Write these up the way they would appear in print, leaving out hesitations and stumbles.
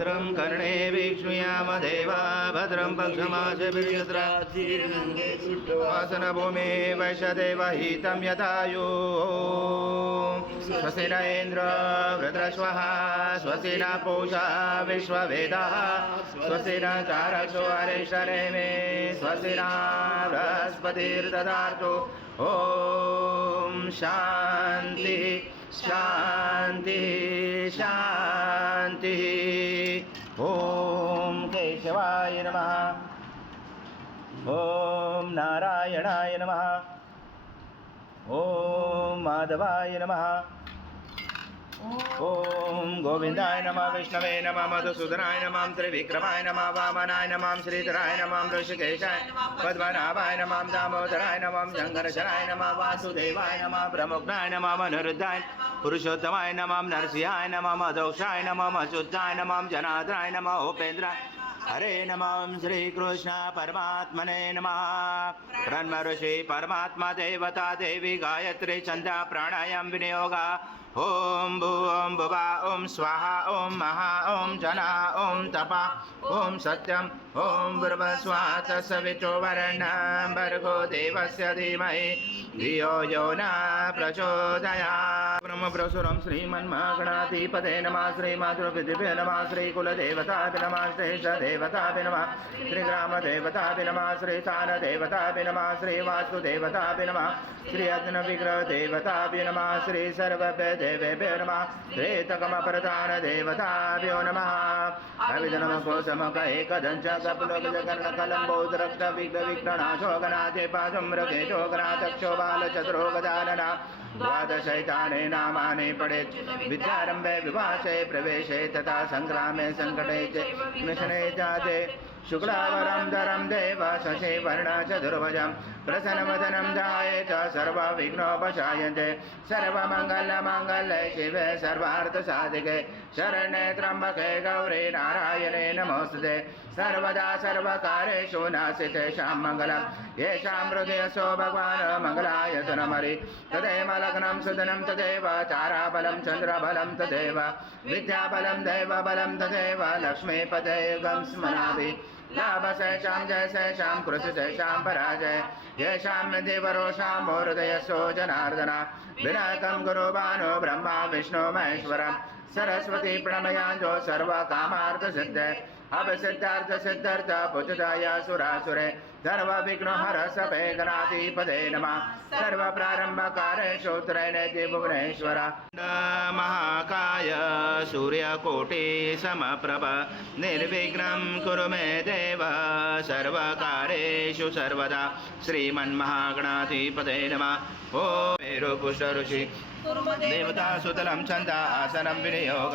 भद्रं कर्णे वीक्ष्णुयाम देवा भद्रं पक्षमाशभिर्यत्रासीर्वासनभूमे वैश्यदेवहितं यथायु स्वस्ति न इन्द्र वृत्रश्वः स्वस्ति न पूषा विश्ववेदाः स्वस्ति न तारक्षो अरिष्टनेमे स्वस्ति न बृहस्पतिर्दधातु ॐ शान्ति शान्ति शान्ति ॐ केशवाय नमः ॐ नारायणाय नमः ॐ माधवाय नमः ओम गोविंदाय नमः विष्णवे नमः मधुसूदनाय नमः त्रिविक्रमाय नमः वामनाय नमः श्रीधराय नमः ऋषिकेशाय पद्मनाभाय नमः दामोदराय नमः शंकरशराय नमः वासुदेवाय नमः ब्रह्मज्ञाय नमः अनिरुद्धाय पुरुषोत्तमाय नमः नरसिंहाय नमः मधोक्षाय नमः अच्युताय नमः जनार्दनाय नमः उपेन्द्राय हरे नमः श्री कृष्ण परमात्मने नमः ब्रह्म ऋषि परमात्मा देवता देवी गायत्री छंदा प्राणायाम विनियोगा ओम भूम भुवा ओम स्वाहा ओम महा ओम जना ओम तपा ओम सत्यम ओम ब्रह्मस्वा तस्सवितो वरेण्यं भर्गो देवस्य धीमहि धियो यो न प्रचोदयात् ब्रह्मप्रसुरं श्रीमन्महागणाधिपते नमः श्रीमातृपितृभ्यो नमः श्रीकुलदेवताभ्यो नमः श्रेष्ठदेवताभ्यो नमः श्रीग्रामदेवताभ्यो नमः श्रीस्थानदेवताभ्यो नमः श्रीवास्तुदेवताभ्यो नमः श्री अग्निविग्रहदेवताभ्यो नमः श्री सर्वदेवेभ्यो नमः श्रेतकमप्रधानदेवताभ्यो नमः अविधनमकोशमकैकदञ्च कपिलोकजकर्णकलम्बोदरक्तविघ्नविघ्ननाशो गणाधे पादं मृगेशो गणाध्यक्षो बालचतुरो गजानना द्वादशैताने नामानि पठेत् विद्यारम्भे विभाषे प्रवेशे तथा संग्रामे संकटे च निशने जाते शुक्लावरं धरं देव शशिवर्ण चतुर्भुजं प्रसन्नवदनं ध्यायेत् सर्वविघ्नोपशायन्ते सर्वमङ्गलमाङ्गल्ये शिवे सर्वार्थसाधिके शरण्ये त्र्यम्बके गौरी नारायणे नमोस्तुते सर्वदा सर्वकारेषु नास्ति मङ्गलं येषां हृदयसो भगवान् मङ्गलाय तनमरि तदेव लग्नं सुदनं तदेव ताराबलं चन्द्रबलं तदेव विद्याबलं दैवबलं तदेव लक्ष्मीपते युगं स्मरामि लाभशेषां जयशेषां कृषिशेषां पराजय येषां देवरोषां हृदयसो जनार्दन विनायकं गुरुभानो ब्रह्मा विष्णु महेश्वरं सरस्वती प्रणमयाञ्जो सर्वकामार्थसिद्धे अभिसिद्धार्थ सिद्धार्थ पुजदाय सुरासुरे सर्वविघ्नोहर सभे गणाधिपते नमः सर्वप्रारम्भकारेषु त्रैनेति भुवनेश्वर महाकाय सूर्यकोटि समप्रभ निर्विघ्नं कुरु मे देव सर्वकारेषु सर्वदा श्रीमन्महागणाधिपते नमः ॐ मेरुपुष्ट ऋषि देवता सुतलं छन्द आसनं विनियोग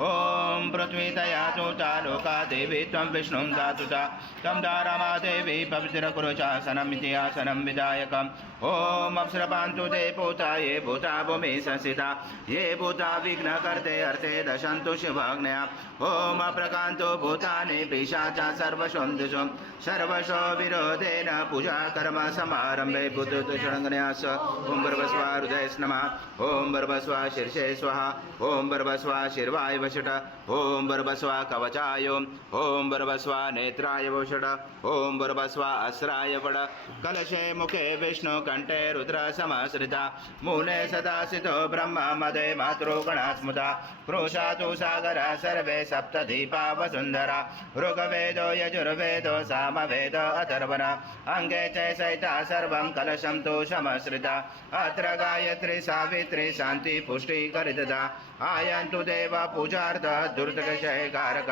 ओम पृथ्वी तया चोचा लोका देवी त्वं विष्णुं दातुता तं दारमा देवी पवित्र कुरु चासनं इति आसनं विधायकम् ओम अप्सरपान्तु ते भूता ये भूता भूमि संस्थिता ये भूता विघ्नकर्ते अर्थे दशन्तु शिवाग्नया ओम अप्रकान्तो भूतानि पिशाचा सर्वशों दिशों सर्वशो विरोधेन पूजा कर्म समारम्भे बुद्धषडङ्गन्यास ओम भर्गस्वा हृदय नमः ओम भर्गस्वा शीर्षे स्वाहा ओम भर्गस्वा शिर्वाय वषट ओम भर्गस्वा कवचाय ओम भर्गस्वा नेत्राय वषट ओम भर्गस्वा अस्राय वड कलशे मुखे विष्णु कंठे रुद्र समाश्रिता मूले सदा स्थितो ब्रह्म मदे मातृ गणास्मृता क्रोशातु सागर सर्वे सप्तदीपा वसुंधरा ऋग्वेदो यजुर्वेदो सामवेद अथर्वण अंगे च सहिता सर्वं कलशं तु समाश्रिता अत्र गायत्री सावित्री शांति पुष्टि करितदा आयन्तु देव पूजार्थ दुर्दशयकारक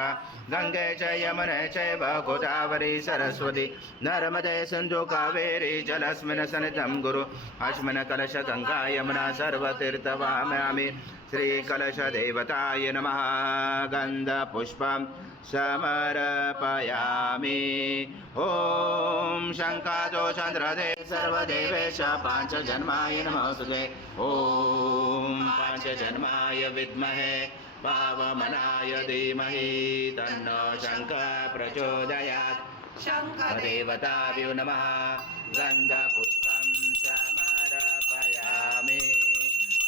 गंगे च यमुने चैव गोदावरी सरस्वती नर्मदे सिन्धु कावेरी जलस्मिन् सन्निधं गुरु अस्मिन् कलश गंगा यमुना सर्वतीर्थवामयामि श्री कलश देवताय नमः गंध पुष्पं समर्पयामि ओम शंकादो चंद्रदेव सर्वदेवेश पांचजन्माय नमोस्तुते ओम पांचजन्माय विद्महे पावमनाय धीमहि तन्नो शंकर प्रचोदयात् शंकरदेवताभ्यो नमः गन्धपुष्पं समर्पयामि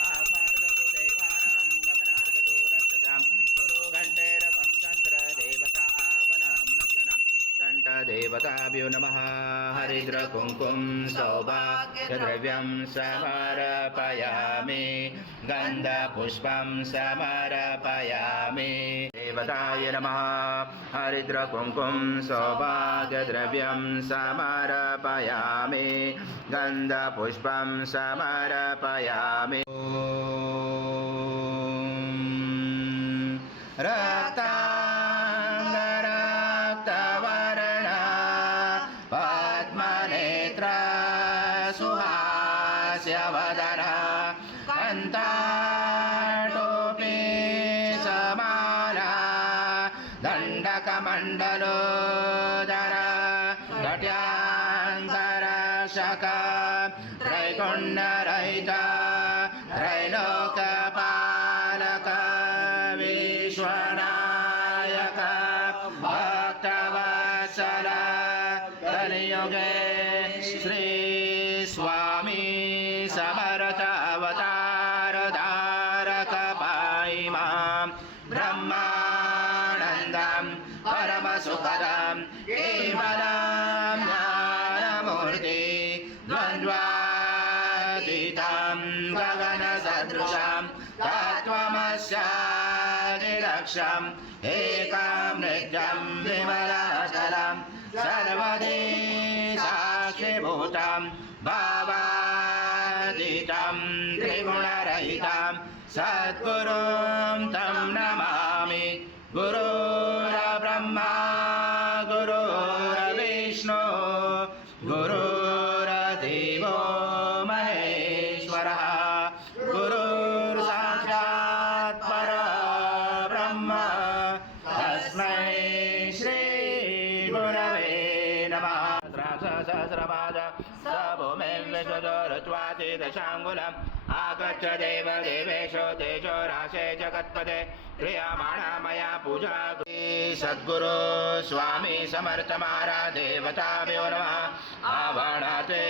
आत्मार्थतो देवानां गमनार्थतो रक्षतां गुरुघण्टेरवं तन्त्र देवताभ्यो नमः हरिद्रकुङ्कुम सौभाग्यद्रव्यं समर्पयामि गन्धपुष्पं समर्पयामि देवताय नमः हरिद्रकुङ्कुम सौभाग्यद्रव्यं समर्पयामि गन्धपुष्पं समर्पयामि रक्ताङ्गरक्तवर्णा पद्मनेत्रा सुहास्यवदना कन्ताटोपी समाना दण्डकमण्डलोदरा घट्याङ्करशका त्रैगुण्यरहिता त्रैलोकपालक विश्वनायक भक्तवत्सल कलियुगे श्री स्वामी समर्थ अवतार धारक पाहि मां ब्रह्मानन्दं परमसुखदं केवलं ज्ञानमूर्ति द्वन्द्वातीतं गगनसदृशं तत्त्वमस्यादिलक्ष्यम् एकं नित्यं विमलाचलं सर्वदि साक्षिभूतं भावातीतं त्रिगुणरहितं सद्गुरुं तं नमामि गुरुर्ब्रह्मा गुरुर्विष्णु गुरुर्देवो महेश्वरः गुरुर्साक्षात् परब्रह्म तस्मै श्री गुरवे नमः सहस्रपाद स भूमिं विश्वदोरुत्वातिदशाङ्गुलम् आगच्छ देव देवेशो तेजो राशे जगत्पते क्रियमाणा मया पूजा सद्गुरु स्वामी समर्थ महाराज देवताभ्यो नमः आवणाते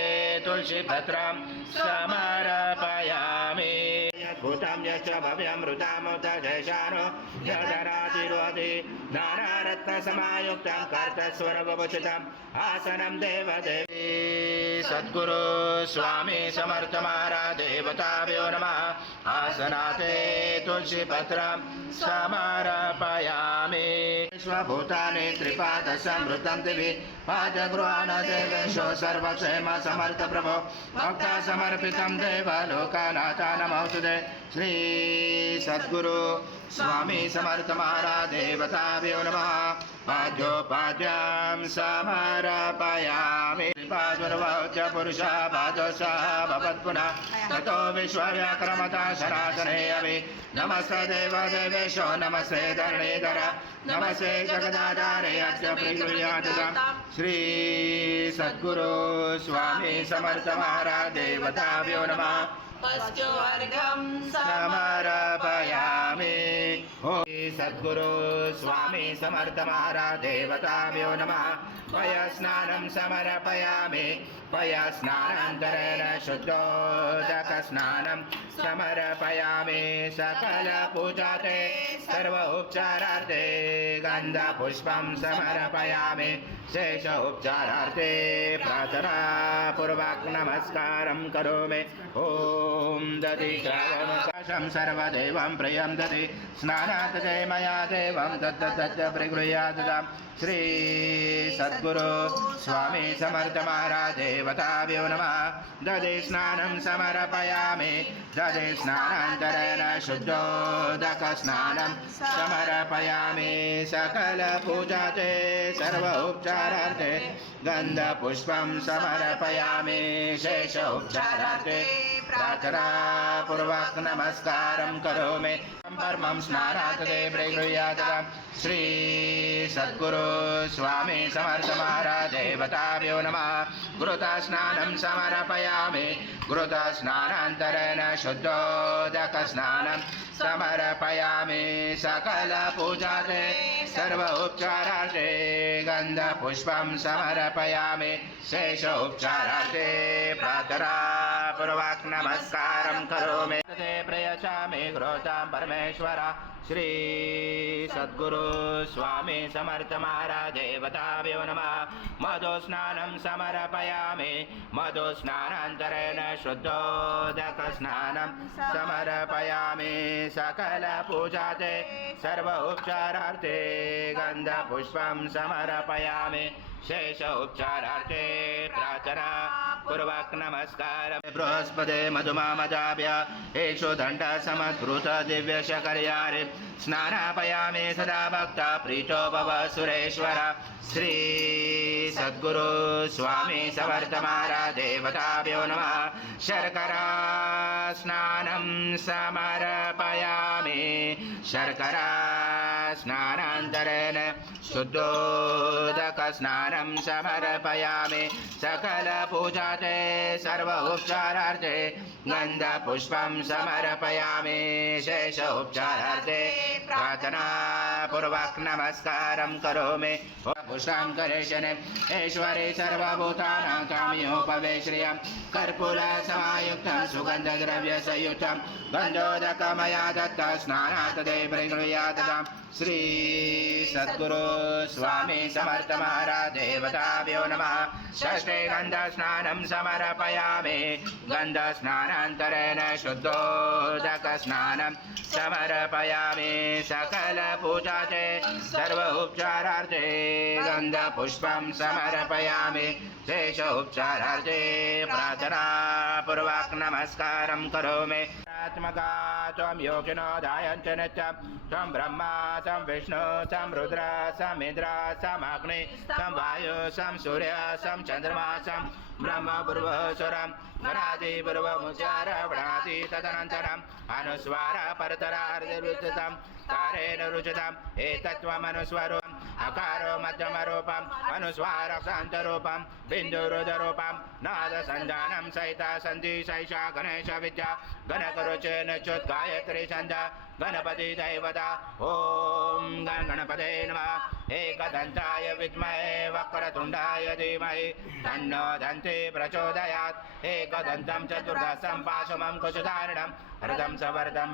तुलसीपत्रं समर्पयामि यद्भूतं यच्च भव्यमृतामुतजयशानो यदरातिरोधि नानारत्नसमायुक्तं कर्तस्वरवभूषितम् आसनं देवदेवी सद्गुरु स्वामी समर्थ महाराज देवताभ्यो नमः आसनाते तुलसीपत्रं समर्पयामि विश्वभूतानि त्रिपादसंवृतं दिवि पादगृहाण देवेशो सर्वक्षेम समर्थ प्रभो भक्ता समर्पितं देवलोकनाथा नमोस्तुते श्री सद्गुरु स्वामी समर्थ महाराज देवताभ्यो नमः पाद्योपाद्यां समर्पयामि पादुर्वौच्य पुरुषा पादोषः भवत्पुनः ततो विश्वव्याक्रमता शनाशने अभि नमस्ते देवदेवेशो नमस्ते धरणीधर नमस्ते जगदाधारे अद्य प्रगृह्यात् श्री सद्गुरु स्वामी समर्थ महाराज देवताभ्यो नमः पश्चोर्घं समर्पयामि ओ सद्गुरु स्वामी समर्थ महाराज देवताभ्यो नमः पयस्नानं समर्पयामि पयस्नानान्तरेण शुद्धोदकस्नानं समर्पयामि सकलपूजाते सर्व उपचारार्थे गन्धपुष्पं समर्पयामि शेष उपचारार्थे प्रार्थनापूर्वक नमस्कारं करोमि ॐ दधि ग्रामकाशं सर्वदेवं प्रियं दधि स्नानात् च मया देवं तत्तत् प्रगृह्यात् श्री सद्गुरु स्वामी समर्थ महाराज देवताभ्यो नमः दधि स्नानं समर्पयामि दधि स्नानान्तरेण शुद्धोदकस्नानं समर्पयामि सकलपूजाते सर्व उपचारार्थे गन्धपुष्पं समर्पयामि शेष उपचारार्थे प्रार्थनापूर्वक नमस्कारं करोमि परमं स्नानात् ते प्रगृह्यात् श्री सद्गुरु स्वामी समर्थ महाराज देवताभ्यो नमः घृतस्नानं समर्पयामि घृतस्नानान्तरेण शुद्धोदकस्नानं समर्पयामि सकलपूजाते सर्व उपचारार्थे गन्धपुष्पं समर्पयामि शेष उपचारार्थे प्रार्थनापूर्वक नमस्कारं करोमि ते प्रयच्छामि घृतं परमेश्वर श्री सद्गुरु स्वामी समर्थ महाराज देवताभ्यो नमः। मधुस्नानं समर्पयामि। मधुस्नानान्तरेण शुद्धोदक स्नानं समर्पयामि। सकल पूजाते सर्व उपचारार्थे गन्धपुष्पं समर्पयामि। शेष उपचारार्थे प्रार्थना पूर्वक नमस्कार। बृहस्पते मधुमामजाभ्य एषु दण्ड समद्भृत दिव्य शकर्यारे स्नानापयामि सदा भक्ता प्रीतो भव सुरेश्वर। श्री सद्गुरु स्वामी समर्थ महाराज देवताभ्यो नमः। शर्करा स्नानं समर्पयामि। शर्करा स्नानान्तरेण शुद्धोदक स्नानं समर्पयामि। सकल पूजाते सर्व उपचारार्थे गन्धपुष्पं समर्पयामि। शेष उपचारार्थे प्रार्थना पूर्वक नमस्कारं करोमि। पुष्पं करेशने ऐश्वरे सर्वभूतानां काम्योपवेश्रियं कर्पूर समायुक्तं सुगन्धद्रव्यसंयुक्तं गन्धोदकमया दत्त स्नानात् ते परिगृह्यात्। श्री सद्गुरु स्वामी समर्थ महाराज देवताभ्यो नमः। षष्ठे गन्धस्नानं समर्पयामि। गन्धस्नानान्तरेण शुद्धोदक स्नानं समर्पयामि। सकल पूजाते सर्व उपचारार्थे गन्धपुष्पं समर्पयामि। शेष उपचारार्थे प्रार्थना पूर्वक नमस्कारं करोमि। आत्मका त्वं योगिनो ध्यायन्ति नित्यं त्वं ब्रह्मा त्वं विष्णु त्वं रुद्र त्वं इन्द्र त्वं अग्नि त्वं वायु त्वं सूर्य त्वं चन्द्रमा त्वं ब्रह्म पूर्वस्वरं गणादि पूर्वमुच्चार वणादि तदनन्तरम् अनुस्वार परतरार्धरुचितं तारेण रुचितम् एतत्त्वमनुस्वरूपम् अकारो मध्यमरूपम् अनुस्वारक्षान्तरूपं बिन्दुरुदरूपं नादसञ्जानं सहिता सन्धि सैषा गणेश विद्या गणकरुचेन च्युत् गायत्री छन्द गणपति दैवता। ॐ गणपते नमः। एकदन्ताय विद्महे वक्रतुण्डाय धीमहि तन्नो दन्ती प्रचोदयात्। एकदन्तं चतुर्दशं पाशुमं कुशधारिणं हृदं सवर्धं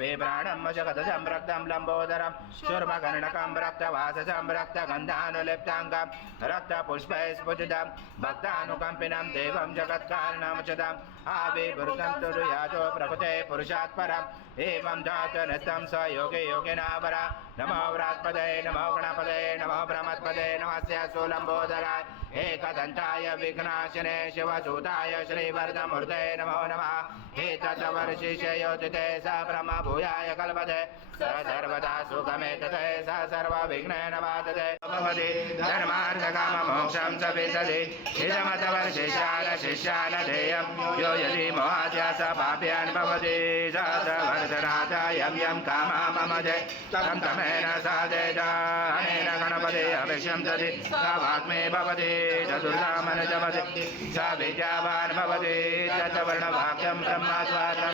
बिभ्राणं जगदजं रक्तं लम्बोदरं शूर्पकर्णकं रक्तवाससं रक्तगन्धानुलिप्ताङ्गं रक्तपुष्पैस्फुटितं भक्तानुकम्पिनं देवं जगत्कारणमुचितम् आविर्भूतं तुर्यातो प्रभुते पुरुषात् परम् एवं जात नित्यं स योगे योगिनावर। नमो व्रात्पदे नमो गणपदे नमो ब्रह्मत्पदे नमस्य सुलम्बोदराय एकदन्ताय विघ्नाशिने शिवसूताय श्रीवरदमूर्ते नमो नमः। एतद्वर्षिषे योजिते स ब्रह्म भूयाय कल्पते स सर्वदा सुखमेतते स सर्वविघ्नेन बाधते। भवति धर्मार्थकाममोक्षं च विदधि इदमतवर्षिष्यान शिष्यान ध्येयं यो यदि मोहाद्यास पाप्यान् भवति स वर्धनाय यं यं कामा ममजे तं तमेन साधेत। अनेन गणपते अवश्यं दधि स वाग्मे भवति चतुर्धामन जपति स विद्यावान् भवति तत्वर्णवाक्यं ब्रह्मस्वादम्।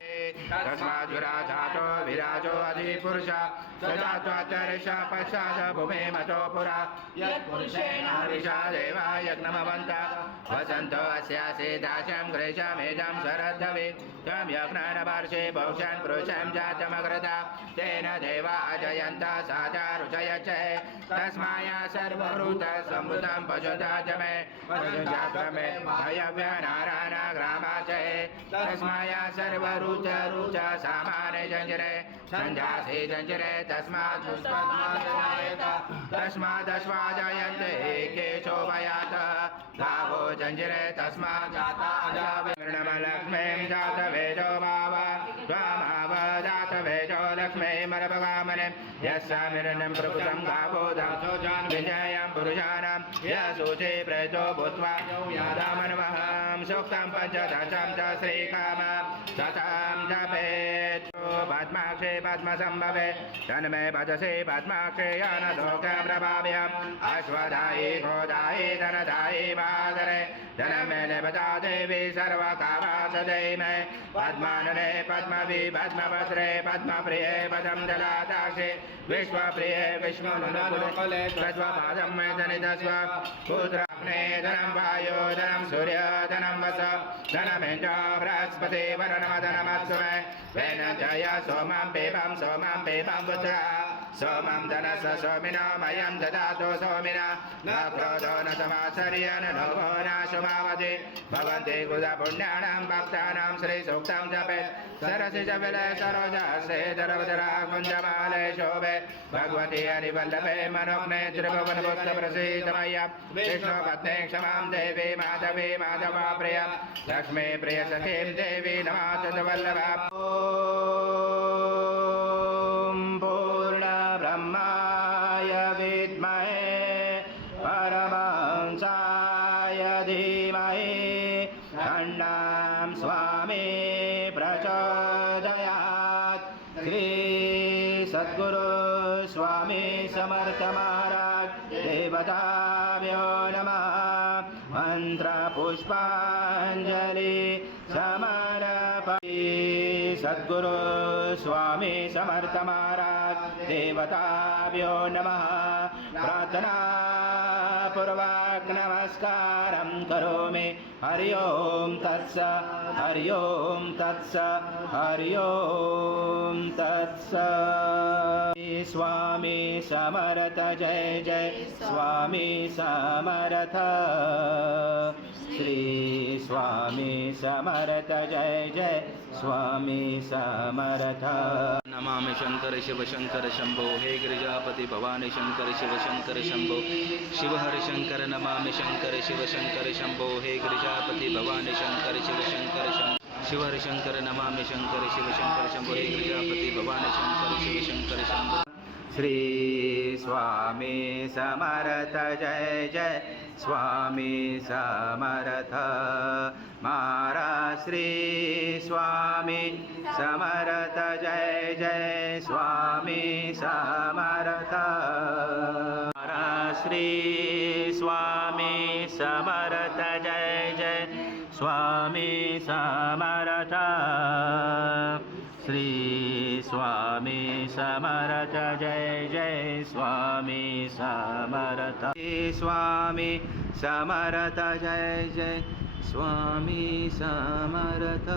तस्मात् विराजातो विराजो अधिपुरुष स जात्वाचरिष पश्चात् भूमे मतो पुरा यत्पुरुषेण हरिषा देवा यज्ञमवन्तः वसन्तो अस्यासि दास्यं ग्रीष्मेदं शरद्धवे त्वं यज्ञनवर्षे बहुशन् पुरुषं जातमग्रता तेन देवा अजयन्तः साचा रुचयच्चे तस्माय सर्वभूतः सम्भूतं पशुजातमे पशुजातमे भयव्यनारायण ग्रामाचे तस्माय सर्वरुच रुच सामाने जञ्जरे सञ्जासे जञ्जरे तस्मात् तस्मादश्वाजयन्ते केशोभयात् गावो जञ्जरे तस्मात् वर्णमलक्ष्मीं जातवेदो भाव त्वमाव जातवेदो लक्ष्मी मरभगामने यस्यामिरनं प्रभुतं गावो दासो जान् विजयं पुरुषाणां यशोचे प्रेतो भूत्वा यादामन्वहं सूक्तं पञ्चदशं च श्रीकामां शतं जपेत् पद्माक्षे पद्मसम्भवे तन्मे भजसे पद्माक्षे अनशोकं प्रभाव्यम् अश्वदायी गोदायी धनदायी मादरे धनमे देवता देवी सर्वकामासदे मे पद्मानने पद्मवि पद्मभद्रे पद्मप्रिये पदं दलाताक्षे विश्वप्रिये विष्णुनुकुले तत्त्वपादं मे धनितस्व पुत्राग्ने धनं वायो धनं सूर्य धनं वस धनमेन्द्र बृहस्पति वरुणमधनमस्मे वेन जय सोमं पेपं पुत्रा सोमं धनस सोमिनो मयं ददातु सोमिना न क्रोधो न समाचर्य न लोभो न शुभावति भवन्ति कृतपुण्यानां भक्तानां श्रीसूक्तं जपेत् सरसि जपिले सरोजसे धरवधरा कुञ्जमाले शोभे भगवती हरिवल्लभे मनोज्ञे त्रिभुवनभुक्तप्रसीद मह्यं विष्णुपत्नी क्षमां देवी माधवी माधवा प्रिया लक्ष्मी प्रियसखीं देवी नमातु वल्लभा ब्रह्माय विद्महे परमहंसाय धीमहि तन्नः स्वामी प्रचोदयात् श्री सद्गुरु स्वामी समर्थ महाराज देवताभ्यो नमः मंत्र पुष्पांजलि समर्पयामि सद्गुरु स्वामी समर्थ महाराज देवताभ्यो नमः प्रार्थना पूर्वक नमस्कारं करोमि हरि ओम तत्स हरि ओम तत्स हरि ओम तत्स स्वामी समर्थ जय जय स्वामी समर्थ श्री स्वामी समर्थ जय जय स्वामी समर्थ नमामि शंकर शिव शंकर शंभो हे गिरिजापति भवानी शंकर शिव शंकर शंभो शिव हरि शंकर नमामि शंकर शिव शंकर शंभो हे गिरिजापति भवानी शंकर शिव शंकर शंभो शिव हरि शंकर नमामि शंकर शिव शंकर शंभो हे गिरिजापति भवानी शंकर शिव शंकर शंभो श्री स्वामी समर्थ जय जय स्वामी समर्थ महाराज श्री स्वामी समर्थ जय जय स्वामी समर्थ महाराज श्री स्वामी समर्थ जय जय स्वामी समर्थ श्री स्वामी समर्थ जय जय स्वामी समर्थ स्वामी समर्थ जय जय स्वामी समर्थ